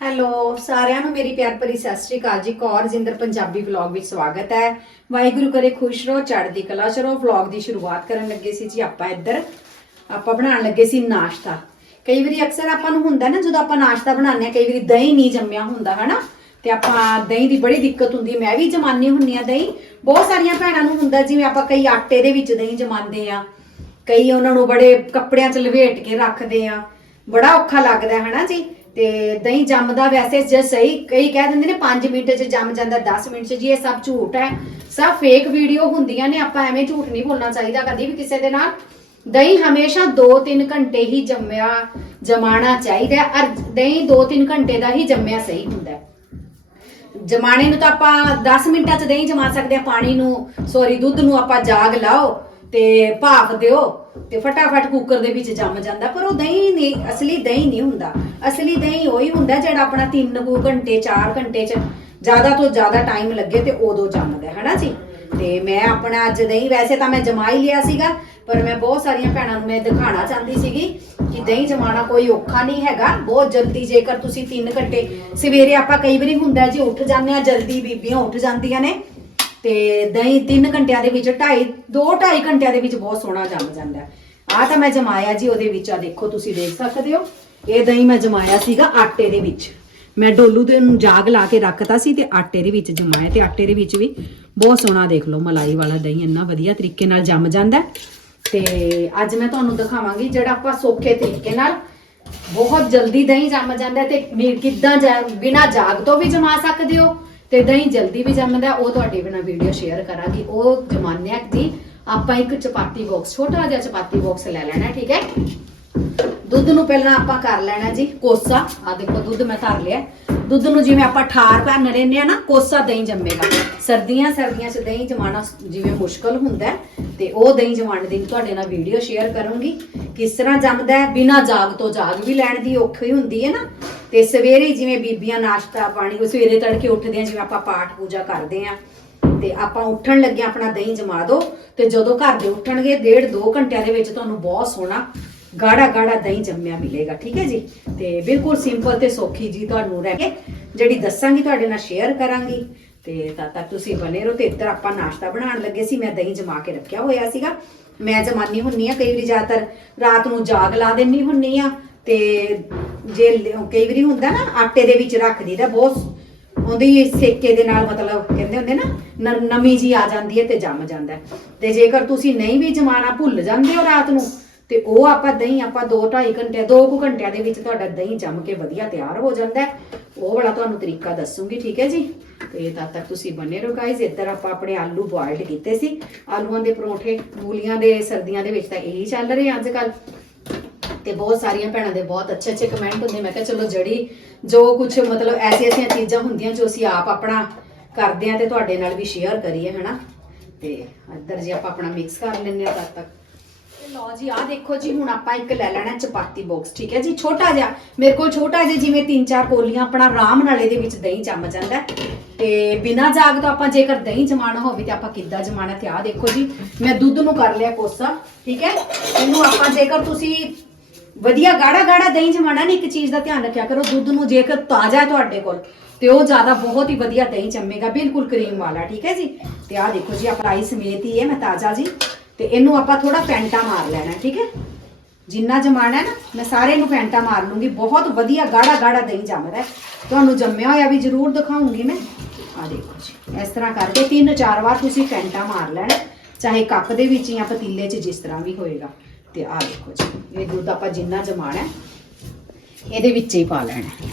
Hello, ਸਾਰਿਆਂ ਨੂੰ ਮੇਰੀ ਪਿਆਰ ਭਰੀ ਸਤਿ ਸ਼੍ਰੀ ਅਕਾਲ ਜੀ। ਕੌਰ ਜਿੰਦਰ, ਪੰਜਾਬੀ ਵਲੌਗ ਵਿੱਚ ਸਵਾਗਤ ਹੈ। ਵਾਹਿਗੁਰੂ ਕਰੇ ਖੁਸ਼ ਰਹੋ, ਚੜ੍ਹਦੀ ਕਲਾ ਚ ਰਹੋ। ਵਲੌਗ ਦੀ ਸ਼ੁਰੂਆਤ ਕਰਨ ਲੱਗੇ ਸੀ ਜੀ ਆਪਾਂ ਇੱਧਰ। ਆਪਾਂ ਬਣਾਉਣ ਲੱਗੇ ਸੀ ਨਾਸ਼ਤਾ। ਕਈ ਵਾਰੀ ਅਕਸਰ ਆਪਾਂ ਨੂੰ ਹੁੰਦਾ ਨਾ, ਜਦੋਂ ਆਪਾਂ ਨਾਸ਼ਤਾ ਬਣਾਉਂਦੇ ਆ ਕਈ ਵਾਰੀ ਦਹੀਂ ਨਹੀਂ ਜੰਮਿਆ ਹੁੰਦਾ, ਹਨਾ? ਤੇ ਆਪਾਂ ਦਹੀਂ ਦੀ ਬੜੀ ਦਿੱਕਤ ਹੁੰਦੀ ਮੈਂ ਵੀ ਜਮਾਨੀ ਹੁੰਨੀ ਆ ਦਹੀਂ। ਬਹੁਤ ਸਾਰੀਆਂ ਭੈਣਾਂ ਨੂੰ ਹੁੰਦਾ, ਜਿਵੇਂ ਆਪਾਂ ਕਈ ਆਟੇ ਦੇ ਵਿੱਚ ਦਹੀਂ ਜਮਾਉਂਦੇ ਆ ਕਈ ਉਹਨਾਂ ਨੂੰ ਬੜੇ ਕੱਪੜਿਆਂ 'ਚ ਲਵੇਟ ਕੇ ਰੱਖਦੇ ਆ ਬੜਾ ਔਖਾ ਲੱਗਦਾ ਹੈ ਹਨਾ ਜੀ? ਤੇ ਦਹੀਂ ਜੰਮਦਾ ਵੈਸੇ ਜੇ ਸਹੀ ਕਈ ਕਹਿ ਦਿੰਦੇ ਨੇ 5 ਮਿੰਟ 'ਚ ਜੰਮ ਜਾਂਦਾ 10 ਮਿੰਟ 'ਚ, ਜੀ ਇਹ ਸਭ ਝੂਠ ਹੈ। ਸਭ ਫੇਕ ਵੀਡੀਓ ਹੁੰਦੀਆਂ ਨੇ, ਆਪਾਂ ਐਵੇਂ ਝੂਠ ਨਹੀਂ ਬੋਲਣਾ ਚਾਹੀਦਾ ਕਦੀ ਵੀ ਕਿਸੇ ਦੇ ਨਾਲ। ਦਹੀਂ ਹਮੇਸ਼ਾ 2-3 ਘੰਟੇ ਹੀ ਜੰਮਿਆ, ਜਮਾਣਾ ਚਾਹੀਦਾ ਹੈ। ਔਰ ਦਹੀਂ 2-3 ਘੰਟੇ ਦਾ ਹੀ ਜੰਮਿਆ ਸਹੀ ਹੁੰਦਾ ਜਮਾਣੇ ਨੂੰ ਤਾਂ ਆਪਾਂ 10 ਮਿੰਟਾਂ 'ਚ ਦਹੀਂ ਜਮਾ ਸਕਦੇ ਆ ਪਾਣੀ ਨੂੰ, ਸੌਰੀ, ਦੁੱਧ ਨੂੰ ਆਪਾਂ ਜਾਗ ਲਾਓ ਤੇ ਭਾਫ ਦਿਓ। ਤੇ ਫਟਾਫਟ ਕੁੱਕਰ ਦੇ ਵਿੱਚ ਜੰਮ ਜਾਂਦਾ, ਪਰ ਉਹ ਦਹੀਂ ਨਹੀਂ, ਅਸਲੀ ਦਹੀਂ ਨਹੀਂ ਹੁੰਦਾ। ਅਸਲੀ ਦਹੀਂ ਉਹੀ ਹੁੰਦਾ ਜਿਹੜਾ ਆਪਣਾ 3 ਕੁ ਘੰਟੇ 4 ਘੰਟੇ 'ਚ ਜ਼ਿਆਦਾ ਤੋਂ ਜ਼ਿਆਦਾ ਟਾਈਮ ਲੱਗੇ ਤੇ ਉਦੋਂ ਜੰਮਦਾ ਹੈ ਹਨਾ ਜੀ? ਤੇ ਮੈਂ ਆਪਣਾ ਅੱਜ ਦਹੀਂ ਵੈਸੇ ਤਾਂ ਮੈਂ ਜਮਾ ਹੀ ਲਿਆ ਸੀਗਾ, ਪਰ ਮੈਂ ਬਹੁਤ ਸਾਰੀਆਂ ਭੈਣਾਂ ਨੂੰ ਮੈਂ ਦਿਖਾਣਾ ਚਾਹੁੰਦੀ ਸੀਗੀ ਕਿ ਦਹੀਂ ਜਮਾਣਾ ਕੋਈ ਔਖਾ ਨਹੀਂ ਹੈਗਾ। ਬਹੁਤ ਜਲਦੀ ਜੇਕਰ ਤੁਸੀਂ 3 ਘੰਟੇ ਸਵੇਰੇ ਆਪਾਂ ਕਈ ਵਾਰੀ ਹੁੰਦਾ ਜੀ, ਉੱਠ ਜਾਂਦੇ ਆ ਜਲਦੀ ਬੀਬੀਆਂ ਉੱਠ ਜਾਂਦੀਆਂ ਨੇ ਤੇ ਦਹੀਂ 3 ਘੰਟਿਆਂ ਦੇ ਵਿੱਚ 2.5 2 2.5 ਘੰਟਿਆਂ ਦੇ ਵਿੱਚ ਬਹੁਤ ਸੋਹਣਾ ਜੰਮ ਜਾਂਦਾ ਆ ਤਾਂ ਮੈਂ ਜਮਾਇਆ ਜੀ ਉਹਦੇ ਵਿੱਚ ਆ ਦੇਖੋ ਤੁਸੀਂ ਦੇਖ ਸਕਦੇ ਹੋ। ਇਹ ਦਹੀਂ ਮੈਂ ਜਮਾਇਆ ਸੀਗਾ ਆਟੇ ਦੇ ਵਿੱਚ। ਮੈਂ ਡੋਲੂ ਦੇ ਨੂੰ ਜਾਗ ਲਾ ਕੇ ਰੱਖਤਾ ਸੀ ਤੇ ਆਟੇ ਦੇ ਵਿੱਚ ਜਮਾਇਆ ਤੇ ਆਟੇ ਦੇ ਵਿੱਚ ਵੀ ਬਹੁਤ ਸੋਹਣਾ ਦੇਖ ਲਓ, ਮਲਾਈ ਵਾਲਾ ਦਹੀਂ ਇੰਨਾ ਵਧੀਆ ਤਰੀਕੇ ਨਾਲ ਜੰਮ ਜਾਂਦਾ ਤੇ ਅੱਜ ਮੈਂ ਤੁਹਾਨੂੰ ਦਿਖਾਵਾਂਗੀ ਜਿਹੜਾ ਆਪਾਂ ਸੌਖੇ ਤਰੀਕੇ ਨਾਲ ਬਹੁਤ ਜਲਦੀ ਦਹੀਂ ਜੰਮ ਜਾਂਦਾ ਤੇ ਮੀਟ ਕਿੱਦਾਂ ਬਿਨਾ ਜਾਗ ਤੋਂ ਵੀ ਜਮਾ ਸਕਦੇ ਹੋ। ਤੇ ਦਹੀਂ ਜਲਦੀ ਵੀ ਜੰਮਦਾ, ਉਹ ਤੁਹਾਡੇ ਬਿਨਾ ਵੀਡੀਓ ਸ਼ੇਅਰ ਕਰਾਂਗੀ। ਉਹ ਜਮਾਨੇ ਆ ਜੀ ਆਪਾਂ ਇੱਕ ਚਪਾਤੀ ਬਾਕਸ ਛੋਟਾ ਜਿਹਾ ਚਪਾਤੀ ਬਾਕਸ ਲੈ ਲੈਣਾ, ਠੀਕ ਹੈ? ਦੁੱਧ ਨੂੰ ਪਹਿਲਾਂ ਆਪਾਂ ਕਰ ਲੈਣਾ ਜੀ, ਕੋਸਾ। ਆ ਦੇਖੋ, ਦੁੱਧ ਮੈਂ ਧਰ ਲਿਆ। ਦੁੱਧ ਨੂੰ ਜਿਵੇਂ ਆਪਾਂ ਠਾਰ ਭਰਨ ਰਹਿੰਦੇ ਆ ਨਾ, ਕੋਸਾ ਦਹੀਂ ਜੰਮੇਗਾ। ਸਰਦੀਆਂ ਸਰਦੀਆਂ 'ਚ ਦਹੀਂ ਜਮਾਣਾ ਜਿਵੇਂ ਮੁਸ਼ਕਲ ਹੁੰਦਾ ਤੇ ਉਹ ਦਹੀਂ ਜਮਾਣ ਦੀ ਤੁਹਾਡੇ ਨਾਲ ਵੀਡੀਓ ਸ਼ੇਅਰ ਕਰੂੰਗੀ। ਕਿਸ ਤਰ੍ਹਾਂ ਜੰਮਦਾ ਹੈ, ਬਿਨਾ ਜਾਗ ਤੋਂ ਜਾਗ ਵੀ ਲੈਣ ਦੀ ਔਖੀ ਹੁੰਦੀ ਹੈ ਨਾ। ਤੇ ਸਵੇਰੇ ਜਿਵੇਂ ਬੀਬੀਆਂ ਨਾਸ਼ਤਾ ਪਾਣੀ, ਉਹ ਸਵੇਰੇ ਤੜਕੇ ਉੱਠਦੇ ਆ, ਜਿਵੇਂ ਆਪਾਂ ਪਾਠ ਪੂਜਾ ਕਰਦੇ ਆ। ਤੇ ਆਪਾਂ ਉੱਠਣ ਲੱਗੇ ਆਪਣਾ ਦਹੀਂ ਜਮਾ ਦਿਓ ਤੇ ਜਦੋਂ ਘਰ ਦੇ ਉੱਠਣਗੇ, ਡੇਢ 2 ਘੰਟਿਆਂ ਦੇ ਵਿੱਚ ਤੁਹਾਨੂੰ ਬਹੁਤ ਸੋਹਣਾ ਗਾੜਾ ਗਾੜਾ ਦਹੀਂ ਜੰਮਿਆ ਮਿਲੇਗਾ, ਠੀਕ ਹੈ ਜੀ? ਤੇ ਬਿਲਕੁਲ ਸਿੰਪਲ ਤੇ ਸੌਖੀ ਜੀ ਤੁਹਾਨੂੰ ਰਹਿ ਕੇ ਜਿਹੜੀ ਦੱਸਾਂਗੀ, ਤੁਹਾਡੇ ਨਾਲ ਸ਼ੇਅਰ ਕਰਾਂਗੀ। ਤੇ ਤਦ ਤੱਕ ਤੁਸੀਂ ਬਨੇ ਰਹੋ ਤੇ ਇੱਧਰ ਆਪਾਂ ਨਾਸ਼ਤਾ ਬਣਾਉਣ ਲੱਗੇ ਸੀ, ਮੈਂ ਦਹੀਂ ਜਮਾ ਕੇ ਰੱਖਿਆ ਹੋਇਆ ਸੀਗਾ। ਮੈਂ ਜਮਾਨੀ ਹੁੰਨੀ ਆ ਕਈ ਵਾਰੀ ਜ਼ਿਆਦਾਤਰ। ਰਾਤ ਨੂੰ ਜਾਗ ਲਾ ਦਿੰਨੀ ਹੁੰਨੀ ਆ। ਤੇ ਜੇ ਲ- ਕਈ ਵਾਰੀ ਹੁੰਦਾ ਨਾ, ਆਟੇ ਦੇ ਵਿੱਚ ਰੱਖ ਦੀਦਾ ਬਹੁਤ, ਉਹਦੀ ਸੇਕੇ ਦੇ ਨਾਲ ਮਤਲਬ ਕਹਿੰਦੇ ਹੁੰਦੇ ਨਾ, ਨ- ਨਮੀ ਜੀ ਆ ਜਾਂਦੀ ਹੈ ਤੇ ਜੰਮ ਜਾਂਦਾ ਹੈ। ਤੇ ਜੇਕਰ ਤੁਸੀਂ ਨਹੀਂ ਵੀ ਜਮਾਣਾ ਭੁੱਲ ਜਾਂਦੇ ਹੋ ਰਾਤ ਨੂੰ, ਤੇ ਉਹ ਆਪਾਂ ਦਹੀਂ, ਆਪਾਂ 2 2.5 ਘੰਟੇ 2 ਕੁ ਘੰਟਿਆਂ ਦੇ ਵਿੱਚ ਤੁਹਾਡਾ ਦਹੀਂ ਜੰਮ ਕੇ ਵਧੀਆ ਤਿਆਰ ਹੋ ਜਾਂਦਾ ਹੈ। ਉਹ ਵਾਲਾ ਤੁਹਾਨੂੰ ਤਰੀਕਾ ਦੱਸੂਗੀ, ਠੀਕ ਹੈ ਜੀ ਤੇ ਤਦ ਤੱਕ ਤੁਸੀਂ ਬਨੇ ਰਹੋ ਗਾਇਜ਼ ਇੱਧਰ ਆਪਾਂ ਆਪਣੇ ਆਲੂ ਬੋਇਲਡ ਕੀਤੇ ਸੀ ਆਲੂਆਂ ਦੇ ਪਰੌਂਠੇ, ਮੂਲੀਆਂ ਦੇ ਸਰਦੀਆਂ ਦੇ ਵਿੱਚ ਤਾਂ ਇਹੀ ਚੱਲ ਰਹੇ ਅੱਜ ਕੱਲ ਤੇ ਬਹੁਤ ਸਾਰੀਆਂ ਭੈਣਾਂ ਦੇ ਬਹੁਤ ਅੱਛੇ ਅੱਛੇ ਕਮੈਂਟ ਹੁੰਦੇ। ਮੈਂ ਕਿਹਾ ਚਲੋ ਜਿਹੜੀ ਜੋ ਕੁਝ ਮਤਲਬ ਐਸੀ ਐਸੀਆਂ ਚੀਜ਼ਾਂ ਹੁੰਦੀਆਂ ਜੋ ਅਸੀਂ ਆਪ ਆਪਣਾ ਕਰਦੇ ਆ ਤੇ ਤੁਹਾਡੇ ਨਾਲ ਵੀ ਸ਼ੇਅਰ ਕਰੀਏ, ਹਨਾ? ਤੇ ਇੱਧਰ ਜੀ ਆਪਾਂ ਆਪਣਾ ਮਿਕਸ ਕਰ ਲੈਂਦੇ ਆ ਤਦ ਤੱਕ। ਲਓ ਜੀ, ਆਹ ਦੇਖੋ ਜੀ, ਹੁਣ ਆਪਾਂ ਇੱਕ ਲੈ ਲੈਣਾ ਚਪਾਤੀ ਬਾਕਸ ਠੀਕ ਹੈ ਜੀ? ਛੋਟਾ ਜਿਹਾ, ਮੇਰੇ ਕੋਲ ਛੋਟਾ ਜਿਹਾ ਜਿਵੇਂ ਤਿੰਨ ਚਾਰ ਕੋਲੀਆਂ ਆਪਣਾ ਆਰਾਮ ਨਾਲ ਇਹਦੇ ਵਿੱਚ ਦਹੀਂ ਜੰਮ ਜਾਂਦਾ ਤੇ ਬਿਨਾ ਜਾਗ ਤੋਂ ਆਪਾਂ ਜੇਕਰ ਦਹੀਂ ਜਮਾਣਾ ਹੋਵੇ ਤੇ ਆਪਾਂ ਕਿੱਦਾਂ ਜਮਾਣਾ ਤੇ ਆਹ ਦੇਖੋ ਜੀ, ਮੈਂ ਦੁੱਧ ਨੂੰ ਕਰ ਲਿਆ ਕੋਸਾ, ਠੀਕ ਹੈ? ਇਹਨੂੰ ਆਪਾਂ ਜੇਕਰ ਤੁਸੀਂ ਵਧੀਆ ਗਾੜਾ ਗਾੜਾ ਦਹੀਂ ਜਮਾਣਾ ਨਹੀਂ ਇੱਕ ਚੀਜ਼ ਦਾ ਧਿਆਨ ਰੱਖਿਆ ਕਰੋ, ਦੁੱਧ ਨੂੰ ਜੇਕਰ ਤਾਜ਼ਾ ਹੈ ਤੁਹਾਡੇ ਕੋਲ, ਤੇ ਉਹ ਜ਼ਿਆਦਾ ਬਹੁਤ ਹੀ ਵਧੀਆ ਦਹੀਂ ਜੰਮੇਗਾ, ਬਿਲਕੁਲ ਕਰੀਮ ਵਾਲਾ, ਠੀਕ ਹੈ ਜੀ? ਤੇ ਆਹ ਦੇਖੋ ਜੀ, ਆਪਣਾ ਰਾਈ ਸਮੇਤ ਹੀ ਹੈ ਮੈਂ ਤਾਜ਼ਾ ਜੀ, ਤੇ ਇਹਨੂੰ ਆਪਾਂ ਥੋੜਾ ਫੈਂਟਾ ਮਾਰ ਲੈਣਾ, ਠੀਕ ਹੈ? ਜਿੰਨਾ ਜਮਾਣਾ ਹੈ ਨਾ, ਮੈਂ ਸਾਰੇ ਨੂੰ ਫੈਂਟਾ ਮਾਰ ਲੂੰਗੀ, ਬਹੁਤ ਵਧੀਆ ਗਾੜਾ ਗਾੜਾ ਦਹੀਂ ਜੰਮਦਾ ਹੈ। ਤੁਹਾਨੂੰ ਜੰਮਿਆ ਹੋਇਆ ਵੀ ਜ਼ਰੂਰ ਦਿਖਾਉਂਗੀ ਮੈਂ। ਆਹ ਦੇਖੋ ਜੀ, ਇਸ ਤਰ੍ਹਾਂ ਕਰਕੇ ਤਿੰਨ ਚਾਰ ਵਾਰ ਤੁਸੀਂ ਫੈਂਟਾ ਮਾਰ ਲੈਣਾ, ਚਾਹੇ ਕੱਪ ਦੇ ਵਿੱਚ ਜਾਂ ਪਤੀਲੇ 'ਚ ਜਿਸ ਤਰ੍ਹਾਂ ਵੀ ਹੋਏਗਾ। ਤੇ ਆਹ ਦੇਖੋ ਜੀ, ਇਹ ਦੁੱਧ ਆਪਾਂ ਜਿੰਨਾ ਜਮਾਣਾ ਇਹਦੇ ਵਿੱਚ ਹੀ ਪਾ ਲੈਣਾ।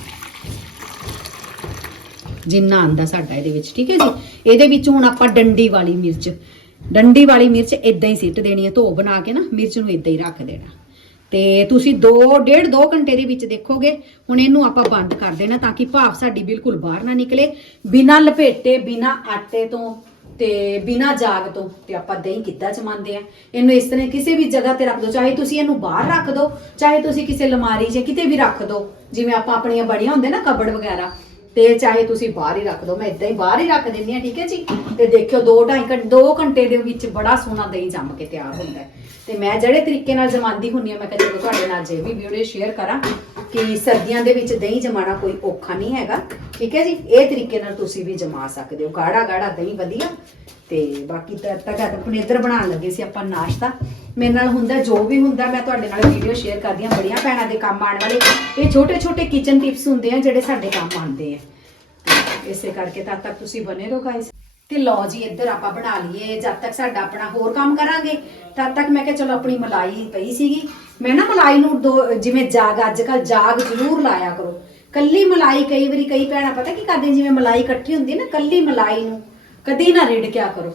ਜਿੰਨਾ ਆਂਦਾ ਸਾਡਾ ਇਹਦੇ ਵਿੱਚ, ਠੀਕ ਹੈ ਜੀ? ਇਹਦੇ ਵਿੱਚ ਹੁਣ ਆਪਾਂ ਡੰਡੀ ਵਾਲੀ ਮਿਰਚ, ਡੰਡੀ ਵਾਲੀ ਮਿਰਚ ਇਦਾਂ ਹੀ ਸਿੱਟ ਦੇਣੀ ਹੈ, ਧੋ ਬਣਾ ਕੇ ਨਾ, ਮਿਰਚ ਨੂੰ ਇਦਾਂ ਹੀ ਰੱਖ ਦੇਣਾ। ਤੇ ਤੁਸੀਂ 2 ਡੇਢ 2 ਘੰਟੇ ਦੇ ਵਿੱਚ ਦੇਖੋਗੇ, ਹੁਣ ਇਹਨੂੰ ਆਪਾਂ ਬੰਦ ਕਰ ਦੇਣਾ ਤਾਂ ਕਿ ਭਾਫ ਸਾਡੀ ਬਿਲਕੁਲ ਬਾਹਰ ਨਾ ਨਿਕਲੇ। ਬਿਨਾਂ ਲਪੇਟੇ, ਬਿਨਾਂ ਆਟੇ ਤੋਂ ਤੇ ਬਿਨਾਂ ਜਾਗ ਤੋਂ ਤੇ ਆਪਾਂ ਦਹੀਂ ਕਿੱਦਾਂ ਜਮਾਉਂਦੇ ਆ? ਇਹਨੂੰ ਇਸ ਤਰ੍ਹਾਂ ਕਿਸੇ ਵੀ ਜਗ੍ਹਾ ਤੇ ਰੱਖ ਦਿਓ ਚਾਹੇ ਤੁਸੀਂ ਇਹਨੂੰ ਬਾਹਰ ਰੱਖ ਦਿਓ ਚਾਹੇ ਤੁਸੀਂ ਕਿਸੇ ਲਮਾਰੀ 'ਚ ਕਿਤੇ ਵੀ ਰੱਖ ਦਿਓ ਜਿਵੇਂ ਆਪਾਂ ਆਪਣੀਆਂ ਬੜੀਆਂ ਹੁੰਦੇ ਨਾ ਕਬੜ ਵਗੈਰਾ, ਤੇ ਚਾਹੇ ਤੁਸੀਂ ਬਾਹਰ ਹੀ ਰੱਖ ਦਿਓ ਮੈਂ ਇਦਾਂ ਹੀ ਬਾਹਰ ਹੀ ਰੱਖ ਦਿੰਦੀ ਆ ਠੀਕ ਹੈ ਜੀ? ਤੇ ਦੇਖਿਓ 2 2.5 ਘੰਟੇ 2 ਘੰਟੇ ਦੇ ਵਿੱਚ ਬੜਾ ਸੋਹਣਾ ਦਹੀਂ ਜੰਮ ਕੇ ਤਿਆਰ ਹੁੰਦਾ ਤੇ ਮੈਂ ਜਿਹੜੇ ਤਰੀਕੇ ਨਾਲ ਜਮਾਂਦੀ ਹੁੰਨੀ ਆ ਮੈਂ ਕਿਹਾ ਚਲੋ ਤੁਹਾਡੇ ਨਾਲ ਜੇ ਵੀ ਵੀਡੀਓ ਸ਼ੇਅਰ ਕਰਾਂ ਕਿ ਸਰਦੀਆਂ ਦੇ ਵਿੱਚ ਦਹੀਂ ਜਮਾਣਾ ਕੋਈ ਔਖਾ ਨਹੀਂ ਹੈਗਾ। ਠੀਕ ਹੈ ਜੀ? ਇਹ ਤਰੀਕੇ ਨਾਲ ਤੁਸੀਂ ਵੀ ਜਮਾ ਸਕਦੇ ਹੋ। ਗਾੜਾ ਗਾੜਾ ਦਹੀਂ ਵਧੀਆ। ਤੇ ਬਾਕੀ ਤਾਂ ਤੱਕ ਆਪਣੇ ਇੱਧਰ ਬਣਾਉਣ ਲੱਗੇ ਸੀ ਆਪਾਂ ਨਾਸ਼ਤਾ। ਮੇਰੇ ਨਾਲ ਹੁੰਦਾ, ਜੋ ਵੀ ਹੁੰਦਾ, ਮੈਂ ਤੁਹਾਡੇ ਨਾਲ ਵੀਡੀਓ ਸ਼ੇਅਰ ਕਰਦੀ ਹਾਂ। ਬੜੀਆਂ ਭੈਣਾਂ ਦੇ ਕੰਮ ਆਉਣ ਵਾਲੇ। ਇਹ ਛੋਟੇ ਛੋਟੇ ਕਿਚਨ ਟਿਪਸ ਹੁੰਦੇ ਆ, ਜਿਹੜੇ ਸਾਡੇ ਕੰਮ ਆਉਂਦੇ ਆ। ਇਸੇ ਕਰਕੇ ਤਦ ਤੱਕ ਤੁਸੀਂ ਬਨੇ ਰਹੋ ਗਾਇਸ ਤੇ ਲਓ ਜੀ, ਇੱਧਰ ਆਪਾਂ ਬਣਾ ਲਈਏ। ਜਦ ਤੱਕ ਸਾਡਾ ਆਪਣਾ ਹੋਰ ਕੰਮ ਕਰਾਂਗੇ, ਤਦ ਤੱਕ ਮੈਂ ਕਿਹਾ, ਚਲੋ ਆਪਣੀ ਮਲਾਈ ਪਈ ਸੀਗੀ। ਮੈਂ ਨਾ ਮਲਾਈ ਨੂੰ ਦੋ, ਜਿਵੇਂ ਜਾਗ ਅੱਜ ਕੱਲ ਜਾਗ ਜ਼ਰੂਰ ਲਾਇਆ ਕਰੋ। ਕੱਲੀ ਮਲਾਈ ਕਈ ਵਾਰੀ ਕਈ ਭੈਣਾਂ ਪਤਾ ਕੀ ਕਰਦੇ ਜਿਵੇਂ ਮਲਾਈ ਇਕੱਠੀ ਹੁੰਦੀ ਨਾ, ਕੱਲੀ ਮਲਾਈ ਨੂੰ ਕਦੀ ਨਾ ਰਿੜਕਿਆ ਕਰੋ।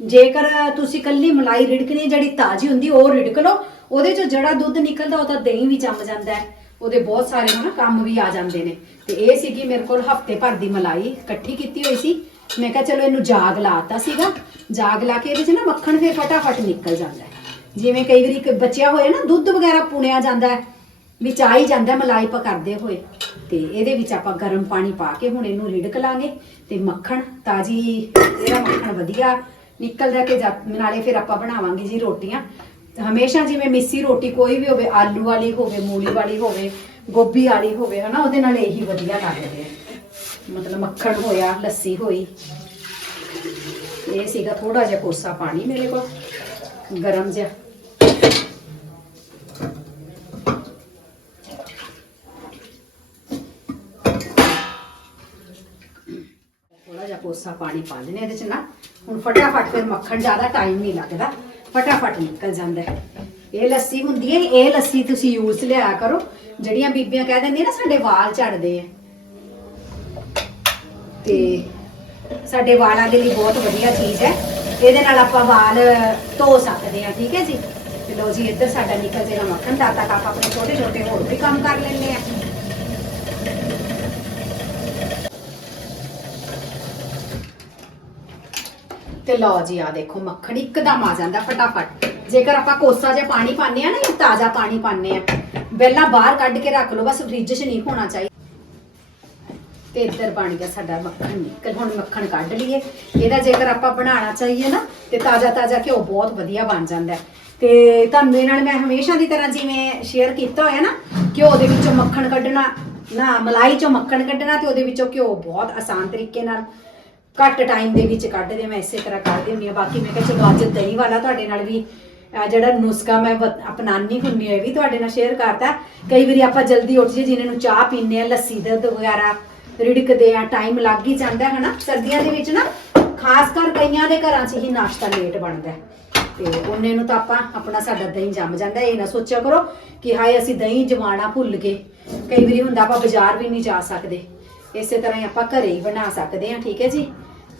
ਜੇਕਰ ਤੁਸੀਂ ਕੱਲੀ ਮਲਾਈ ਰਿੜਕਣੀ ਜਿਹੜੀ ਤਾਜ਼ੀ ਹੁੰਦੀ, ਉਹ ਰਿੜਕ ਲਓ। ਉਹਦੇ ਚੋਂ ਜਿਹੜਾ ਦੁੱਧ ਨਿਕਲਦਾ, ਉਹ ਤਾਂ ਦਹੀਂ ਵੀ ਜੰਮ ਜਾਂਦਾ ਹੈ। ਉਹਦੇ ਬਹੁਤ ਸਾਰੇ ਹਨਾ ਕੰਮ ਵੀ ਆ ਜਾਂਦੇ ਨੇ। ਤੇ ਇਹ ਸੀਗੀ ਮੇਰੇ ਕੋਲ ਹਫ਼ਤੇ ਭਰ ਦੀ ਮਲਾਈ ਇਕੱਠੀ ਕੀਤੀ ਹੋਈ ਸੀ। ਮੈਂ ਕਿਹਾ ਚਲੋ ਇਹਨੂੰ ਜਾਗ ਲਾਤਾ ਸੀਗਾ। ਜਾਗ ਲਾ ਕੇ ਇਹਦੇ 'ਚ ਨਾ ਮੱਖਣ ਫਿਰ ਫਟਾਫਟ ਨਿਕਲ ਜਾਂਦਾ ਜਿਵੇਂ ਕਈ ਵਾਰੀ ਇੱਕ ਬਚਿਆ ਹੋਇਆ ਨਾ, ਦੁੱਧ ਵਗੈਰਾ ਪੁਣਿਆ ਜਾਂਦਾ ਹੈ, ਵਿੱਚ ਆ ਹੀ ਜਾਂਦਾ ਹੈ, ਮਲਾਈ ਪਕੜਦੇ ਹੋਏ। ਤੇ ਇਹਦੇ ਵਿੱਚ ਆਪਾਂ ਗਰਮ ਪਾਣੀ ਪਾ ਕੇ ਹੁਣ ਇਹਨੂੰ ਰਿੜਕ ਲਾਂਗੇ ਤੇ ਮੱਖਣ, ਤਾਜੀ, ਇਹਦਾ ਮੱਖਣ ਵਧੀਆ ਨਿਕਲਦਾ ਕਿ ਜਦ- ਨਾਲੇ ਫਿਰ ਆਪਾਂ ਬਣਾਵਾਂਗੇ ਜੀ ਰੋਟੀਆਂ। ਹਮੇਸ਼ਾ ਜਿਵੇਂ ਮਿੱਸੀ ਰੋਟੀ ਕੋਈ ਵੀ ਹੋਵੇ, ਆਲੂ ਵਾਲੀ ਹੋਵੇ, ਮੂਲੀ ਵਾਲੀ ਹੋਵੇ, ਗੋਭੀ ਵਾਲੀ ਹੋਵੇ, ਹਨਾ, ਉਹਦੇ ਨਾਲ ਇਹੀ ਵਧੀਆ ਲੱਗਦੇ ਆ। ਮਤਲਬ ਮੱਖਣ ਹੋਇਆ, ਲੱਸੀ ਹੋਈ। ਇਹ ਸੀਗਾ ਥੋੜਾ ਜਿਹਾ ਕੋਸਾ ਪਾਣੀ ਮੇਰੇ ਕੋਲ, ਗਰਮ ਜਿਹਾ। ਕੋਸਾ ਪਾਣੀ ਪਾ ਲੈਣੇ ਇਹਦੇ ਚ ਨਾ। ਹੁਣ ਫਟਾਫਟ ਫਿਰ ਮੱਖਣ ਜ਼ਿਆਦਾ ਟਾਈਮ ਨਹੀਂ ਲੱਗਦਾ। ਫਟਾਫਟ ਨਿਕਲ ਜਾਂਦਾ ਹੈ। ਇਹ ਲੱਸੀ ਹੁੰਦੀ ਹੈ, ਇਹ ਲੱਸੀ ਤੁਸੀਂ ਯੂਜ਼ ਲਿਆ ਕਰੋ। ਜਿਹੜੀਆਂ ਬੀਬੀਆਂ ਕਹਿ ਦਿੰਦੀਆਂ ਨਾ, ਸਾਡੇ ਵਾਲ ਝੜਦੇ ਆ। ਤੇ ਸਾਡੇ ਵਾਲਾਂ ਦੇ ਲਈ ਬਹੁਤ ਵਧੀਆ ਚੀਜ਼ ਹੈ। ਇਹਦੇ ਨਾਲ ਆਪਾਂ ਵਾਲ ਧੋ ਸਕਦੇ ਹਾਂ, ਠੀਕ ਹੈ ਜੀ? ਤੇ ਲਓ ਜੀ, ਇੱਧਰ ਸਾਡਾ ਨਿਕਲ ਜਾਏਗਾ ਮੱਖਣ ਤਦ ਤੱਕ ਆਪਣੇ ਛੋਟੇ ਛੋਟੇ ਹੋਰ ਵੀ ਕੰਮ ਕਰ ਲੈਂਦੇ ਆ। ਤੇ ਲਓ ਜੀ ਆ ਦੇਖੋ ਮੱਖਣ ਇੱਕਦਮ ਆ ਜਾਂਦਾ ਫਟਾਫਟ। ਜੇਕਰ ਆਪਾਂ ਕੋਸਾ ਜਿਹਾ ਪਾਣੀ ਪਾਉਂਦੇ ਆ ਨਾ, ਇਹ ਤਾਜ਼ਾ ਪਾਣੀ ਪਾਉਂਦੇ ਆ ਪਹਿਲਾਂ ਬਾਹਰ ਕੱਢ ਕੇ ਰੱਖ ਲਓ, ਬਸ ਫ੍ਰਿਜ 'ਚ ਨਹੀਂ ਹੋਣਾ ਚਾਹੀਦਾ ਤੇ ਇੱਧਰ ਬਣ ਗਿਆ ਸਾਡਾ ਮੱਖਣ ਨਿਕਲ। ਹੁਣ ਮੱਖਣ ਕੱਢ ਲਈਏ। ਇਹਦਾ ਜੇਕਰ ਆਪਾਂ ਬਣਾਉਣਾ ਚਾਹੀਏ ਨਾ, ਤੇ ਤਾਜ਼ਾ ਤਾਜ਼ਾ ਘਿਓ ਬਹੁਤ ਵਧੀਆ ਬਣ ਜਾਂਦਾ। ਤੇ ਤੁਹਾਨੂੰ ਇਹ ਨਾਲ ਮੈਂ ਹਮੇਸ਼ਾ ਦੀ ਤਰ੍ਹਾਂ ਜਿਵੇਂ ਸ਼ੇਅਰ ਕੀਤਾ ਹੋਇਆ ਨਾ, ਘਿਓ ਦੇ ਵਿੱਚੋਂ ਮੱਖਣ ਕੱਢਣਾ, ਨਾ, ਮਲਾਈ ਚੋਂ ਮੱਖਣ ਕੱਢਣਾ ਤੇ ਉਹਦੇ ਵਿੱਚੋਂ ਘਿਓ ਬਹੁਤ ਆਸਾਨ ਤਰੀਕੇ ਨਾਲ। ਘੱਟ ਟਾਈਮ ਦੇ ਵਿੱਚ ਕੱਢਦੇ ਮੈਂ ਇਸੇ ਤਰ੍ਹਾਂ ਕੱਢਦੀ ਹੁੰਦੀ ਹਾਂ। ਬਾਕੀ ਮੈਂ ਕਿਹਾ ਚਲੋ ਅੱਜ ਦਹੀਂ ਵਾਲਾ ਤੁਹਾਡੇ ਨਾਲ ਵੀ, ਅਹ ਜਿਹੜਾ ਨੁਸਖਾ ਮੈਂ ਵਤ- ਅਪਣਾਉਣੀ ਹੁੰਦੀ ਹੈ, ਇਹ ਵੀ ਤੁਹਾਡੇ ਨਾਲ ਸ਼ੇਅਰ ਕਰਦਾ ਕਈ ਵਾਰੀ ਆਪਾਂ ਜਲਦੀ ਉੱਠ ਜੇ ਜਿਨ੍ਹਾਂ ਨੂੰ ਚਾਹ ਪੀਂਦੇ ਆ ਲੱਸੀ, ਦੁੱਧ ਵਗੈਰਾ ਰਿੜਕਦੇ ਆ ਟਾਈਮ ਲੱਗ ਹੀ ਜਾਂਦਾ ਹੈ ਹਨਾ? ਸਰਦੀਆਂ ਦੇ ਵਿੱਚ ਨਾ, ਖਾਸ ਕਰ ਕਈਆਂ ਦੇ ਘਰਾਂ 'ਚ ਹੀ ਨਾਸ਼ਤਾ ਲੇਟ ਬਣਦਾ ਹੈ। ਤੇ ਉਹਨੇ ਨੂੰ ਤਾਂ ਆਪਾਂ ਆਪਣਾ ਸਾਡਾ ਦਹੀਂ ਜੰਮ ਜਾਂਦਾ ਹੈ। ਇਹ ਨਾ ਸੋਚਿਆ ਕਰੋ ਕਿ ਹਾਏ, ਅਸੀਂ ਦਹੀਂ ਜਮਾਣਾ ਭੁੱਲ ਗਏ। ਕਈ ਵਾਰੀ ਹੁੰਦਾ ਆਪਾਂ ਬਾਜ਼ਾਰ ਵੀ ਨਹੀਂ ਜਾ ਸਕਦੇ। ਇਸੇ ਤਰ੍ਹਾਂ ਹੀ ਆਪਾਂ ਘਰੇ ਹੀ ਬਣਾ ਸਕਦੇ ਹਾਂ, ਠੀਕ ਹੈ ਜੀ?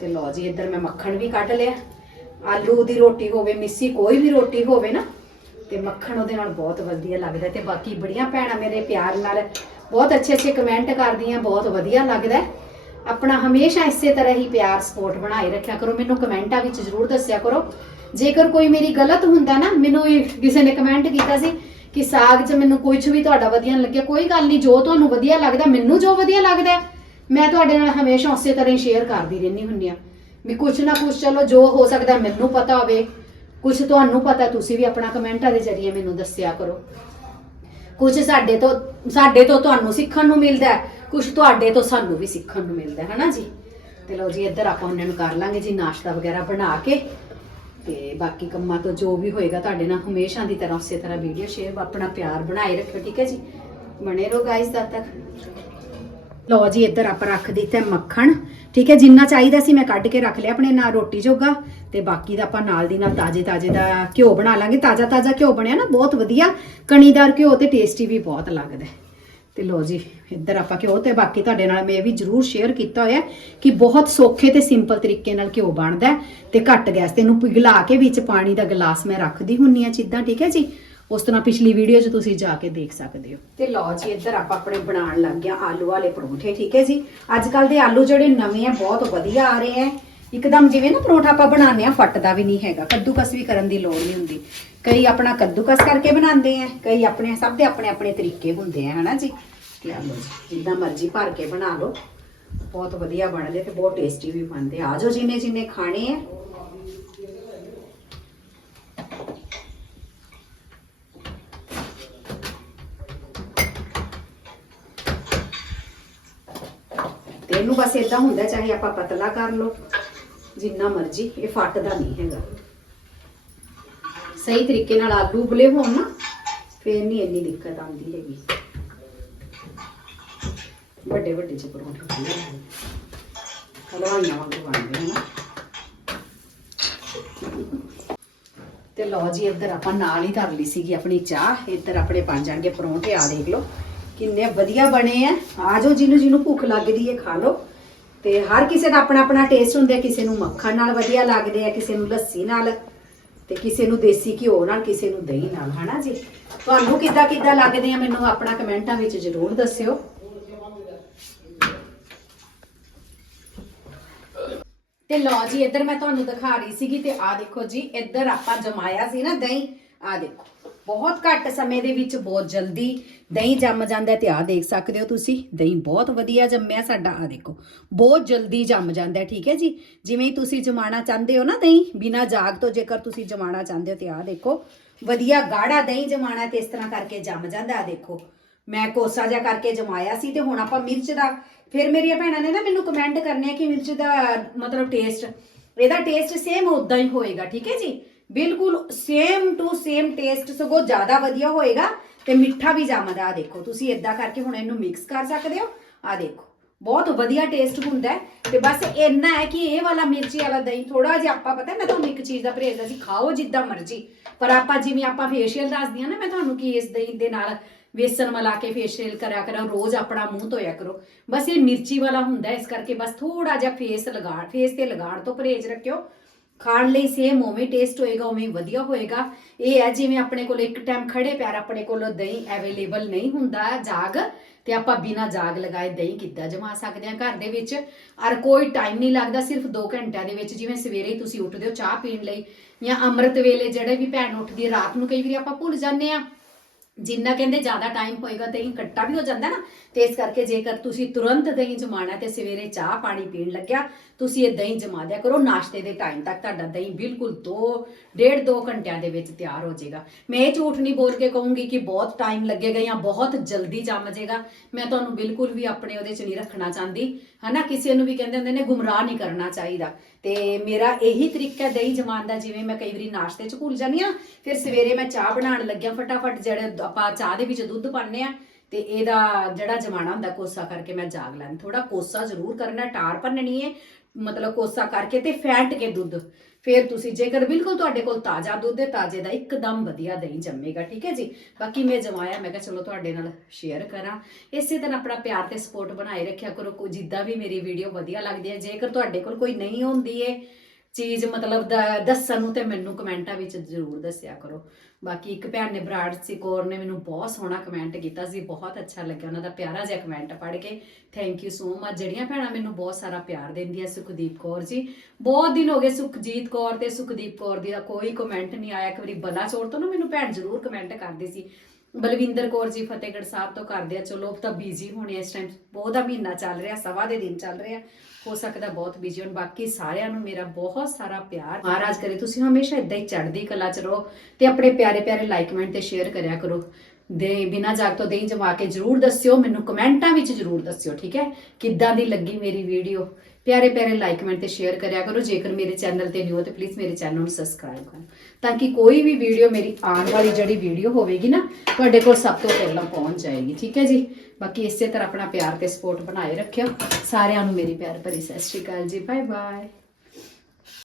ਤੇ ਲਓ ਜੀ, ਇੱਧਰ ਮੈਂ ਮੱਖਣ ਵੀ ਕੱਢ ਲਿਆ। ਆਲੂ ਦੀ ਰੋਟੀ ਹੋਵੇ, ਮਿੱਸੀ ਕੋਈ ਵੀ ਰੋਟੀ ਹੋਵੇ ਨਾ, ਤੇ ਮੱਖਣ ਉਹਦੇ ਨਾਲ ਬਹੁਤ ਵਧੀਆ ਲੱਗਦਾ ਤੇ ਬਾਕੀ ਬੜੀਆਂ ਭੈਣਾਂ ਮੇਰੇ ਪਿਆਰ ਨਾਲ ਬਹੁਤ ਅੱਛੇ ਅੱਛੇ ਕਮੈਂਟ ਕਰਦੀਆਂ, ਬਹੁਤ ਵਧੀਆ ਲੱਗਦਾ ਆਪਣਾ ਹਮੇਸ਼ਾ ਇਸੇ ਤਰ੍ਹਾਂ ਹੀ ਪਿਆਰ ਸਪੋਰਟ ਬਣਾਏ ਰੱਖਿਆ ਕਰੋ, ਮੈਨੂੰ ਕਮੈਂਟਾਂ ਵਿੱਚ ਜ਼ਰੂਰ ਦੱਸਿਆ ਕਰੋ। ਜੇਕਰ ਕੋਈ ਮੇਰੀ ਗਲਤ ਹੁੰਦਾ ਨਾ, ਮੈਨੂੰ ਕਿਸੇ ਨੇ ਕਮੈਂਟ ਕੀਤਾ ਸੀ ਕਿ ਸਾਗ 'ਚ ਮੈਨੂੰ ਕੁਝ ਵੀ ਤੁਹਾਡਾ ਵਧੀਆ ਲੱਗਿਆ, ਕੋਈ ਗੱਲ ਨਹੀਂ ਜੋ ਤੁਹਾਨੂੰ ਵਧੀਆ ਲੱਗਦਾ, ਮੈਨੂੰ ਜੋ ਵਧੀਆ ਲੱਗਦਾ ਮੈਂ ਤੁਹਾਡੇ ਨਾਲ ਹਮੇਸ਼ਾ ਉਸੇ ਤਰ੍ਹਾਂ ਹੀ ਸ਼ੇਅਰ ਕਰਦੀ ਰਹਿੰਦੀ ਹੁੰਦੀ ਆ ਵੀ ਕੁਝ ਨਾ ਕੁਝ ਚਲੋ ਜੋ ਹੋ ਸਕਦਾ ਮੈਨੂੰ ਪਤਾ ਹੋਵੇ ਕੁਝ ਤੁਹਾਨੂੰ ਪਤਾ, ਤੁਸੀਂ ਵੀ ਆਪਣਾ ਕਮੈਂਟਾਂ ਦੇ ਜ਼ਰੀਏ ਮੈਨੂੰ ਦੱਸਿਆ ਕਰੋ। ਕੁਝ ਸਾਡੇ ਤੋਂ ਸਾਡੇ ਤੋਂ ਤੁਹਾਨੂੰ ਸਿੱਖਣ ਨੂੰ ਮਿਲਦਾ ਕੁਝ ਤੁਹਾਡੇ ਤੋਂ ਸਾਨੂੰ ਵੀ ਸਿੱਖਣ ਨੂੰ ਮਿਲਦਾ ਹੈ ਨਾ ਜੀ? ਤੇ ਲਓ ਜੀ, ਇੱਧਰ ਆਪਾਂ ਉਹਨਾਂ ਨੂੰ ਕਰ ਲਾਂਗੇ ਜੀ, ਨਾਸ਼ਤਾ ਵਗੈਰਾ ਬਣਾ ਕੇ। ਤੇ ਬਾਕੀ ਕੰਮਾਂ ਤੋਂ ਜੋ ਵੀ ਹੋਏਗਾ, ਤੁਹਾਡੇ ਨਾਲ ਹਮੇਸ਼ਾ ਦੀ ਤਰ੍ਹਾਂ ਉਸੇ ਤਰ੍ਹਾਂ ਵੀਡੀਓ ਸ਼ੇਅਰ ਆਪਣਾ ਪਿਆਰ ਬਣਾਏ ਰੱਖਿਓ, ਠੀਕ ਹੈ ਜੀ? ਬਣੇ ਰਹੋ ਗਾਇਸ ਤਦ ਤੱਕ। ਲਓ ਜੀ, ਇੱਧਰ ਆਪਾਂ ਰੱਖ ਦਿੱਤਾ ਮੱਖਣ। ਠੀਕ ਹੈ, ਜਿੰਨਾ ਚਾਹੀਦਾ ਸੀ ਮੈਂ ਕੱਢ ਕੇ ਰੱਖ ਲਿਆ ਆਪਣੇ ਨਾਲ ਰੋਟੀ ਜੋਗਾ। ਤੇ ਬਾਕੀ ਦਾ ਆਪਾਂ ਨਾਲ ਦੀ ਨਾਲ ਤਾਜ਼ੇ ਤਾਜ਼ੇ ਦਾ ਘਿਓ ਬਣਾ ਲਾਂਗੇ। ਤਾਜ਼ਾ ਤਾਜ਼ਾ ਘਿਓ ਬਣਿਆ ਨਾ, ਬਹੁਤ ਵਧੀਆ। ਕਣੀਦਾਰ ਘਿਓ ਤੇ ਟੇਸਟੀ ਵੀ ਬਹੁਤ ਲੱਗਦਾ ਹੈ। ਤੇ ਲੋ ਜੀ, ਇੱਧਰ ਆਪਾਂ ਘਿਓ ਤੇ ਬਾਕੀ ਤੁਹਾਡੇ ਨਾਲ ਮੈਂ ਇਹ ਵੀ ਜਰੂਰ ਸ਼ੇਅਰ ਕੀਤਾ ਹੋਇਆ ਕਿ ਬਹੁਤ ਸੌਖੇ ਤੇ ਸਿੰਪਲ ਤਰੀਕੇ ਨਾਲ ਘਿਓ ਬਣਦਾ ਹੈ। ਤੇ ਘੱਟ ਗੈਸ ਤੇ ਇਹਨੂੰ ਪਿਘਲਾ ਕੇ ਵਿੱਚ ਪਾਣੀ ਦਾ ਗਲਾਸ ਮੈਂ ਰੱਖਦੀ ਹੁੰਨੀ ਆ ਚਿੱਦਾਂ ਠੀਕ ਹੈ ਜੀ? ਉਸ ਤਰ੍ਹਾਂ ਪਿਛਲੀ ਵੀਡੀਓ 'ਚ ਤੁਸੀਂ ਜਾ ਕੇ ਦੇਖ ਸਕਦੇ ਹੋ। ਤੇ ਲਓ ਜੀ, ਇੱਧਰ ਆਪਾਂ ਆਪਣੇ ਬਣਾਉਣ ਲੱਗ ਗਿਆ ਆਲੂ ਵਾਲੇ ਪਰੌਂਠੇ, ਠੀਕ ਹੈ ਜੀ? ਅੱਜ ਕੱਲ ਦੇ ਆਲੂ ਜਿਹੜੇ ਨਵੇਂ ਆ, ਬਹੁਤ ਵਧੀਆ ਆ ਰਹੇ ਆ। ਇੱਕਦਮ ਜਿਵੇਂ ਨਾ ਪਰੌਂਠਾ ਆਪਾਂ ਬਣਾਉਂਦੇ ਆ ਫੱਟਦਾ ਵੀ ਨਹੀਂ ਹੈਗਾ, ਕੱਦੂਕਸ ਵੀ ਕਰਨ ਦੀ ਲੋੜ ਨਹੀਂ ਹੁੰਦੀ। ਕਈ ਆਪਣਾ ਕੱਦੂਕਸ ਕਰਕੇ ਬਣਾਉਂਦੇ ਆ, ਕਈ ਆਪਣੇ, ਸਭ ਦੇ ਆਪਣੇ ਆਪਣੇ ਤਰੀਕੇ ਹੁੰਦੇ ਆ, ਹਨਾ ਜੀ? ਤੇ ਆ ਜੀ, ਜਿੱਦਾਂ ਮਰਜ਼ੀ ਭਰ ਕੇ ਬਣਾ ਲਓ। ਬਹੁਤ ਵਧੀਆ ਬਣਦੇ ਤੇ ਬਹੁਤ ਟੇਸਟੀ ਵੀ ਬਣਦੇ ਆ। ਜਾਓ ਜਿੰਨੇ ਜਿੰਨੇ ਖਾਣੇ ਆ। ਇਹਨੂੰ ਬਸ ਇਦਾਂ ਹੁੰਦਾ, ਚਾਹੇ ਆਪਾਂ ਪਤਲਾ ਕਰ ਲਓ, ਜਿੰਨਾ ਮਰਜ਼ੀ, ਇਹ ਫੱਟਦਾ ਨਹੀਂ ਹੈਗਾ। ਸਹੀ ਤਰੀਕੇ ਨਾਲ ਆਲੂ ਉਬਲੇ ਹੋਣ ਨਾ, ਫੇਰ ਨਹੀਂ ਇੰਨੀ ਦਿੱਕਤ ਆਉਂਦੀ ਹੈਗੀ। ਵੱਡੇ ਵੱਡੇ ਚ ਪਰੌਂਠੇ ਹਲਵਾਈਆਂ ਵਾਂਗੂ ਬਣਦੇ ਹਨ ਤੇ ਲਓ ਜੀ, ਇੱਧਰ ਆਪਾਂ ਨਾਲ ਹੀ ਧਰ ਲਈ ਸੀਗੀ ਆਪਣੀ ਚਾਹ। ਇੱਧਰ ਆਪਣੇ ਬਣ ਜਾਣਗੇ ਪਰੌਂਠੇ ਆ ਦੇਖ ਲਓ। ਕਿੰਨੇ ਵਧੀਆ ਬਣੇ ਆ। ਆ ਜਾਓ ਜਿਹਨੂੰ ਜਿਹਨੂੰ ਭੁੱਖ ਲੱਗਦੀ ਹੈ ਖਾ ਲਓ। ਤੇ ਹਰ ਕਿਸੇ ਦਾ ਆਪਣਾ ਆਪਣਾ ਟੇਸਟ ਹੁੰਦਾ ਕਿਸੇ ਨੂੰ ਮੱਖਣ ਨਾਲ ਵਧੀਆ ਲੱਗਦੇ ਆ, ਕਿਸੇ ਨੂੰ ਲੱਸੀ ਨਾਲ ਤੇ ਕਿਸੇ ਨੂੰ ਦੇਸੀ ਘਿਓ ਨਾਲ, ਕਿਸੇ ਨੂੰ ਦਹੀਂ ਨਾਲ, ਹਨਾ ਜੀ? ਤੁਹਾਨੂੰ ਕਿੱਦਾਂ ਕਿੱਦਾਂ ਲੱਗਦੇ ਆ ਮੈਨੂੰ ਆਪਣਾ ਕਮੈਂਟਾਂ ਵਿੱਚ ਜ਼ਰੂਰ ਦੱਸਿਓ। ਤੇ ਲਓ ਜੀ, ਇੱਧਰ ਮੈਂ ਤੁਹਾਨੂੰ ਦਿਖਾ ਰਹੀ ਸੀਗੀ ਤੇ ਆ ਦੇਖੋ ਜੀ, ਇੱਧਰ ਆਪਾਂ ਜਮਾਇਆ ਸੀ ਨਾ ਦਹੀਂ। ਆ ਦੇਖੋ, ਬਹੁਤ ਘੱਟ ਸਮੇਂ ਦੇ ਵਿੱਚ ਬਹੁਤ ਜਲਦੀ ਦਹੀਂ ਜੰਮ ਜਾਂਦਾ ਤੇ ਆ ਦੇਖ ਸਕਦੇ ਹੋ ਤੁਸੀਂ। ਦਹੀਂ ਬਹੁਤ ਵਧੀਆ ਜੰਮਿਆ ਸਾਡਾ ਆ ਦੇਖੋ। ਬਹੁਤ ਜਲਦੀ ਜੰਮ ਜਾਂਦਾ, ਠੀਕ ਹੈ ਜੀ? ਜਿਵੇਂ ਤੁਸੀਂ ਜਮਾਣਾ ਚਾਹੁੰਦੇ ਹੋ ਨਾ ਦਹੀਂ, ਬਿਨਾ ਜਾਗ ਤੋਂ ਜੇਕਰ ਤੁਸੀਂ ਜਮਾਣਾ ਚਾਹੁੰਦੇ ਹੋ ਤੇ ਆ ਦੇਖੋ। ਵਧੀਆ ਗਾੜਾ ਦਹੀਂ ਜਮਾਣਾ ਤੇ ਇਸ ਤਰ੍ਹਾਂ ਕਰਕੇ ਜੰਮ ਜਾਂਦਾ ਆ ਦੇਖੋ। ਮੈਂ ਕੋਸਾ ਜਿਹਾ ਕਰਕੇ ਜਮਾਇਆ ਸੀ ਤੇ ਹੁਣ ਆਪਾਂ ਮਿਰਚ ਦਾ, ਫਿਰ ਮੇਰੀਆਂ ਭੈਣਾਂ ਨੇ ਨਾ ਮੈਨੂੰ ਕਮੈਂਟ ਕਰਨੇ ਕਿ ਮਿਰਚ ਦਾ, ਮਤਲਬ ਟੇਸਟ ਇਹਦਾ ਟੇਸਟ ਸੇਮ ਉਦਾਂ ਹੀ ਹੋਏਗਾ, ਠੀਕ ਹੈ ਜੀ? ਬਿਲਕੁਲ ਸੇਮ ਟੂ ਸੇਮ ਟੇਸਟ ਸਗੋਂ ਜ਼ਿਆਦਾ ਵਧੀਆ ਹੋਏਗਾ। ਤੇ ਮਿੱਠਾ ਵੀ ਜੰਮਦਾ ਆ ਦੇਖੋ, ਤੁਸੀਂ ਇਦਾਂ ਕਰਕੇ ਹੁਣ ਇਹਨੂੰ ਮਿਕਸ ਕਰ ਸਕਦੇ ਹੋ। ਆ ਦੇਖੋ, ਬਹੁਤ ਵਧੀਆ ਟੇਸਟ ਹੁੰਦਾ ਤੇ ਬਸ ਇੰਨਾ ਹੈ ਕਿ ਇਹ ਵਾਲਾ ਮਿਰਚੀ ਵਾਲਾ ਦਹੀਂ ਥੋੜਾ ਜਿਹਾ ਆਪਾਂ ਪਤਾ ਮੈਂ ਤੁਹਾਨੂੰ ਇੱਕ ਚੀਜ਼ ਦਾ ਪਰਹੇਜ਼ ਅਸੀਂ ਖਾਓ ਜਿੱਦਾਂ ਮਰਜ਼ੀ। ਪਰ ਆਪਾਂ ਜਿਵੇਂ ਆਪਾਂ ਫੇਸ਼ੀਅਲ ਦੱਸਦੀ ਦੱਸਦੀਆਂ ਨਾ, ਮੈਂ ਤੁਹਾਨੂੰ ਕਿ ਇਸ ਦਹੀਂ ਦੇ ਨਾਲ ਵੇਸਣ ਮਿਲਾ ਕੇ ਫੇਸ਼ੀਅਲ ਕਰਿਆ ਕਰੋ, ਰੋਜ਼ ਆਪਣਾ ਮੂੰਹ ਧੋਇਆ ਕਰੋ। ਬਸ ਇਹ ਮਿਰਚੀ ਵਾਲਾ ਹੁੰਦਾ ਇਸ ਕਰਕੇ ਬਸ ਥੋੜਾ ਜਿਹਾ ਫੇਸ ਲਗਾ ਫੇਸ ਤੇ ਲਗਾਉਣ ਤੋਂ ਪਰਹੇਜ਼ ਰੱਖਿਓ। ਖਾਣ ਲਈ ਸੇਮ ਉਵੇਂ ਟੇਸਟ ਹੋਏਗਾ, ਉਵੇਂ ਹੀ ਵਧੀਆ ਹੋਏਗਾ। ਇਹ ਹੈ, ਜਿਵੇਂ ਆਪਣੇ ਕੋਲ ਇੱਕ ਟਾਈਮ ਖੜੇ ਪੈਰ ਆਪਣੇ ਕੋਲ ਦਹੀਂ ਅਵੇਲੇਬਲ ਨਹੀਂ ਹੁੰਦਾ ਜਾਗ, ਤੇ ਆਪਾਂ ਬਿਨਾ ਜਾਗ ਲਗਾਏ ਦਹੀਂ ਕਿੱਦਾਂ ਜਮਾ ਸਕਦੇ ਹਾਂ ਘਰ ਦੇ ਵਿੱਚ? ਔਰ ਕੋਈ ਟਾਈਮ ਨਹੀਂ ਲੱਗਦਾ, ਸਿਰਫ 2 ਘੰਟਿਆਂ ਦੇ ਵਿੱਚ, ਜਿਵੇਂ ਸਵੇਰੇ ਤੁਸੀਂ ਉੱਠਦੇ ਹੋ ਚਾਹ ਪੀਣ ਲਈ, ਜਾਂ ਅੰਮ੍ਰਿਤ ਵੇਲੇ ਜਿਹੜੇ ਵੀ ਭੈਣ ਉੱਠਦੀ ਹੈ, ਰਾਤ ਨੂੰ ਕਈ ਵਾਰੀ ਆਪਾਂ ਭੁੱਲ ਜਾਂਦੇ ਆ ਜਿੰਨਾ ਕਹਿੰਦੇ ਜ਼ਿਆਦਾ ਟਾਈਮ ਹੋਏਗਾ ਦਹੀਂ ਇਕੱਠਾ ਵੀ ਹੋ ਜਾਂਦਾ ਨਾ। ਤੇ ਇਸ ਕਰਕੇ ਜੇਕਰ ਤੁਸੀਂ ਤੁਰੰਤ ਦਹੀਂ ਜਮਾਣਾ ਤੇ ਸਵੇਰੇ ਚਾਹ ਪਾਣੀ ਪੀਣ ਲੱਗਿਆ, ਤੁਸੀਂ ਇਹ ਦਹੀਂ ਜਮਾ ਦਿਆ ਕਰੋ। ਨਾਸ਼ਤੇ ਦੇ ਟਾਈਮ ਤੱਕ ਤੁਹਾਡਾ ਦਹੀਂ ਬਿਲਕੁਲ 2 ਡੇਢ 2 ਘੰਟਿਆਂ ਦੇ ਵਿੱਚ ਤਿਆਰ ਹੋ ਜਾਏਗਾ। ਮੈਂ ਇਹ ਝੂਠ ਨਹੀਂ ਬੋਲ ਕੇ ਕਹੂੰਗੀ ਕਿ ਬਹੁਤ ਟਾਈਮ ਲੱਗੇਗਾ ਜਾਂ ਬਹੁਤ ਜਲਦੀ ਜੰਮ ਜਾਏਗਾ। ਮੈਂ ਤੁਹਾਨੂੰ ਬਿਲਕੁਲ ਵੀ ਆਪਣੇ ਉਹਦੇ 'ਚ ਨਹੀਂ ਰੱਖਣਾ ਚਾਹੁੰਦੀ। ਹਨਾ, ਕਿਸੇ ਨੂੰ ਵੀ ਕਹਿੰਦੇ ਹੁੰਦੇ ਨੇ, ਗੁੰਮਰਾਹ ਨਹੀਂ ਕਰਨਾ ਚਾਹੀਦਾ। ਤੇ ਮੇਰਾ ਇਹੀ ਤਰੀਕਾ ਦਹੀਂ ਜਮਾਨ ਦਾ, ਜਿਵੇਂ ਮੈਂ ਕਈ ਵਾਰੀ ਨਾਸ਼ਤੇ 'ਚ ਭੁੱਲ ਜਾਂਦੀ ਆ ਫਿਰ ਸਵੇਰੇ ਮੈਂ ਚਾਹ ਬਣਾਉਣ ਲੱਗਿਆ ਫਟਾਫਟ ਜਿਹੜੇ ਆਪਾਂ ਚਾਹ ਦੇ ਵਿੱਚ ਦੁੱਧ ਪਾਉਂਦੇ ਆ ਤੇ ਇਹਦਾ ਜਿਹੜਾ ਜਮਾਣਾ ਹੁੰਦਾ ਕੋਸਾ ਕਰਕੇ ਮੈਂ ਜਾਗ ਲੈਣ ਥੋੜਾ ਕੋਸਾ ਜ਼ਰੂਰ ਕਰਨਾ, ਟਾਰ ਭੰਨਣੀ ਹੈ ਮਤਲਬ ਕੋਸਾ ਕਰਕੇ ਤੇ ਫੈਂਟ ਕੇ ਦੁੱਧ। ਫਿਰ ਤੁਸੀਂ ਜੇਕਰ ਬਿਲਕੁਲ ਤੁਹਾਡੇ ਕੋਲ ਤਾਜ਼ਾ ਦੁੱਧ ਹੈ ਤਾਜ਼ੇ ਦਾ ਇੱਕਦਮ ਵਧੀਆ ਦਹੀਂ ਜੰਮੇਗਾ, ਠੀਕ ਹੈ ਜੀ? ਬਾਕੀ ਮੈਂ ਜਮਾਇਆ, ਮੈਂ ਕਿਹਾ ਚਲੋ ਤੁਹਾਡੇ ਨਾਲ ਸ਼ੇਅਰ ਕਰਾਂ। ਇਸੇ ਤਰ੍ਹਾਂ ਆਪਣਾ ਪਿਆਰ ਤੇ ਸਪੋਰਟ ਬਣਾਏ ਰੱਖਿਆ ਕਰੋ, ਕੋਈ ਜਿੱਦਾਂ ਵੀ ਮੇਰੀ ਵੀਡੀਓ ਵਧੀਆ ਲੱਗਦੀ ਹੈ, ਜੇਕਰ ਤੁਹਾਡੇ ਕੋਲ ਕੋਈ ਨਹੀਂ ਹੁੰਦੀ ਹੈ ਚੀਜ਼ ਮਤਲਬ ਦ- ਦੱਸਣ ਨੂੰ ਤੇ ਮੈਨੂੰ ਕਮੈਂਟਾਂ ਵਿੱਚ ਜ਼ਰੂਰ ਦੱਸਿਆ ਕਰੋ। ਬਾਕੀ ਇੱਕ ਭੈਣ ਨੇ, ਬਰਾੜ ਸੀ ਕੌਰ ਨੇ ਮੈਨੂੰ ਬਹੁਤ ਸੋਹਣਾ ਕਮੈਂਟ ਕੀਤਾ ਸੀ, ਬਹੁਤ ਅੱਛਾ ਲੱਗਿਆ ਉਹਨਾਂ ਦਾ ਪਿਆਰਾ ਜਿਹਾ ਕਮੈਂਟ ਪੜ੍ਹ ਕੇ। ਥੈਂਕ ਯੂ ਸੋ ਮਚ ਜਿਹੜੀਆਂ ਭੈਣਾਂ ਮੈਨੂੰ ਬਹੁਤ ਸਾਰਾ ਪਿਆਰ ਦਿੰਦੀਆਂ, ਸੁਖਦੀਪ ਕੌਰ ਜੀ। ਬਹੁਤ ਦਿਨ ਹੋ ਗਏ ਸੁਖਜੀਤ ਕੌਰ ਤੇ ਸੁਖਦੀਪ ਕੌਰ ਦੀ ਦਾ ਕੋਈ ਕਮੈਂਟ ਨਹੀਂ ਆਇਆ। ਇੱਕ ਵਾਰੀ ਬਲਾਚੌਰ ਤੋਂ ਨਾ ਮੈਨੂੰ ਭੈਣ ਜ਼ਰੂਰ ਕਮੈਂਟ ਕਰਦੀ ਸੀ। ਬਲਵਿੰਦਰ ਕੌਰ ਜੀ ਫਤਿਹਗੜ੍ਹ ਸਾਹਿਬ ਤੋਂ ਕਰਦੇ ਆ। ਚਲੋ ਤਾਂ ਬੀਜ਼ੀ ਹੋਣੇ ਇਸ ਟਾਈਮ ਬਹੁਤਾ ਮਹੀਨਾ ਚੱਲ ਰਿਹਾ, ਸਵਾ ਦੇ ਦਿਨ ਚੱਲ ਰਿਹਾ ਹੋ ਸਕਦਾ ਬਹੁਤ ਬੀਜ਼ੀ ਹੋਣ। ਬਾਕੀ ਸਾਰਿਆਂ ਨੂੰ ਮੇਰਾ ਬਹੁਤ ਸਾਰਾ ਪਿਆਰ। ਮਹਾਰਾਜ ਕਰੇ ਤੁਸੀਂ ਹਮੇਸ਼ਾ ਇਦਾਂ ਹੀ ਚੜ੍ਹਦੀ ਕਲਾ ਚ ਰਹੋ ਤੇ ਆਪਣੇ ਪਿਆਰੇ ਪਿਆਰੇ ਲਾਈਕ ਕਮੈਂਟ ਤੇ ਸ਼ੇਅਰ ਕਰਿਆ ਕਰੋ। ਦੇ ਬਿਨਾ ਜਾਗ ਤੋਂ ਦੇਈ ਜਮਾ ਕੇ ਜਰੂਰ ਦੱਸਿਓ। ਮੈਨੂੰ ਕਮੈਂਟਾਂ ਵਿੱਚ ਜਰੂਰ ਦੱਸਿਓ, ਠੀਕ ਹੈ? ਕਿੱਦਾਂ ਦੀ ਲੱਗੀ ਮੇਰੀ ਵੀਡੀਓ ਪਿਆਰੇ ਪਿਆਰੇ ਲਾਈਕ ਕਮੈਂਟ ਤੇ ਸ਼ੇਅਰ ਕਰਿਆ ਕਰੋ। ਜੇਕਰ ਮੇਰੇ ਚੈਨਲ ਤੇ ਨਿਊ ਹੋ ਤੇ ਪਲੀਜ਼ ਮੇਰੇ ਚੈਨਲ ਨੂੰ ਸਬਸਕ੍ਰਾਈਬ ਕਰੋ। ਤਾਂ ਕਿ ਕੋਈ ਵੀ ਵੀਡੀਓ ਮੇਰੀ ਆਉਣ ਵਾਲੀ ਜਿਹੜੀ ਵੀਡੀਓ ਹੋਵੇਗੀ ਨਾ, ਤੁਹਾਡੇ ਕੋਲ ਸਭ ਤੋਂ ਪਹਿਲਾਂ ਪਹੁੰਚ ਜਾਏਗੀ। ਠੀਕ ਹੈ ਜੀ? ਬਾਕੀ ਇਸੇ ਤਰ੍ਹਾਂ ਆਪਣਾ ਪਿਆਰ ਤੇ ਸਪੋਰਟ ਬਣਾਏ ਰੱਖਿਓ। ਸਾਰਿਆਂ ਨੂੰ ਮੇਰੀ ਪਿਆਰ ਭਰੀ ਸਤਿ ਸ਼੍ਰੀ ਅਕਾਲ ਜੀ। Bye bye